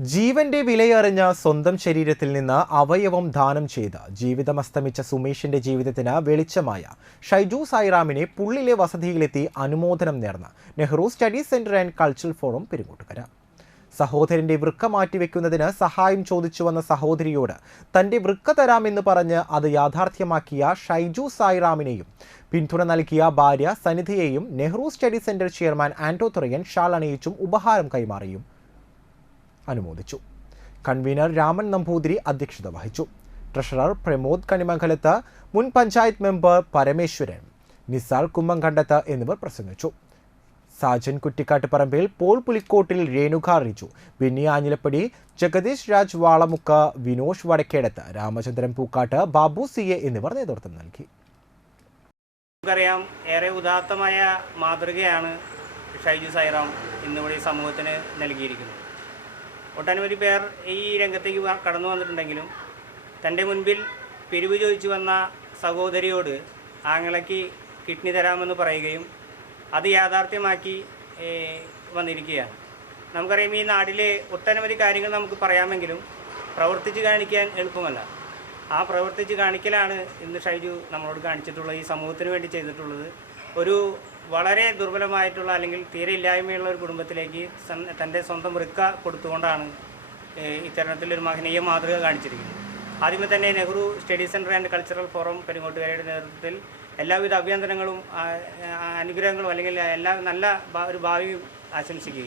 ജീവന്റെ വിലയറിഞ്ഞ സ്വന്തം ശരീരത്തിൽ നിന്ന് അവയവം ദാനം ചെയ്ത് ജീവിതം അസ്തമിച്ച സുമേഷിന്റെ ജീവിതത്തിന് വെളിച്ചമായ ഷൈജു സായിറാമിനെ പുള്ളിലെ വസതിയിലെത്തി അനുമോദനം നേർന്ന Nehru study centre and cultural forum Perungottukara. സഹോദരന്റെ വൃക്ക മാറ്റിവെക്കുന്നതിന് സഹായം ചോദിച്ചു വന്ന സഹോദരിയോട് തന്റെ വൃക്ക തരാമെന്ന് പറഞ്ഞ് അത് യാഥാർത്ഥ്യമാക്കിയ ഷൈജു സായിറാമിനെയും പിന്തുണ നൽകിയ ഭാര്യ സനിധയെയും Nehru study centre chairman Anto Thurayan shawl അണിയിച്ചും ഉപഹാരം കൈമാറിയും അനുമോദിച്ചു. കൺവീനർ രാമൻ നമ്പൂതിരി അധ്യക്ഷത വഹിച്ചു. ട്രഷറർ പ്രമോദ് കണിമംഗലത്ത്, മുൻ പഞ്ചായത്ത് മെമ്പർ പരമേശ്വരൻ, നിസാർ കുമ്മങ്കണ്ടത്ത് എന്നിവർ പ്രസംഗിച്ചു. സാജൻ കുറ്റിക്കാട്ട് പറമ്പിൽ, പോൾ പുലിക്കോട്ടിൽ, രേണുക റിജു, ബിന്നി ആഞ്ഞിലപ്പടി, ജഗദീഷ് രാജ് വാളമുക്ക്, വിനോഷ് വടക്കേടത്ത്, രാമചന്ദ്രൻ പൂക്കാട്ട്, ബാബു സി എ എന്നിവർ നേതൃത്വം നൽകി. നമുക്കറിയാം, ഏറെ ഉദാത്തമായ മാതൃകയാണ് ഷൈജു സായിറാം ഇന്നിവിടെ സമൂഹത്തിന് നൽകിയിരിക്കുന്നത്. ഒട്ടനവധി പേർ ഈ രംഗത്തേക്ക് കടന്നു വന്നിട്ടുണ്ടെങ്കിലും തൻ്റെ മുൻപിൽ പിരിവ് ചോദിച്ചു വന്ന സഹോദരിയോട് ആങ്ങളയ്ക്ക് കിഡ്നി തരാമെന്ന് പറയുകയും അത് യാഥാർത്ഥ്യമാക്കി വന്നിരിക്കുകയാണ്. നമുക്കറിയാം, ഈ നാട്ടിലെ ഒട്ടനവധി കാര്യങ്ങൾ നമുക്ക് പറയാമെങ്കിലും പ്രവർത്തിച്ച് കാണിക്കാൻ എളുപ്പമല്ല. ആ പ്രവർത്തിച്ച് കാണിക്കലാണ് ഇന്ന് ഷൈജു നമ്മളോട് കാണിച്ചിട്ടുള്ളത്. ഈ സമൂഹത്തിന് വേണ്ടി ചെയ്തിട്ടുള്ളത് ഒരു വളരെ ദുർബലമായിട്ടുള്ള അല്ലെങ്കിൽ തീരെ ഇല്ലായ്മയുള്ള ഒരു കുടുംബത്തിലേക്ക് തൻ്റെ സ്വന്തം വൃക്ക കൊടുത്തുകൊണ്ടാണ് ഇത്തരത്തിലൊരു മഹനീയ മാതൃക കാണിച്ചിരിക്കുന്നത്. ആദ്യമേ തന്നെ Nehru study centre and cultural forum പെരുങ്ങോട്ടുകരയുടെ നേതൃത്വത്തിൽ എല്ലാവിധ അഭിനന്ദനങ്ങളും അനുഗ്രഹങ്ങളും അല്ലെങ്കിൽ എല്ലാ നല്ല ഒരു ഭാവിയും ആശംസിക്കുകയും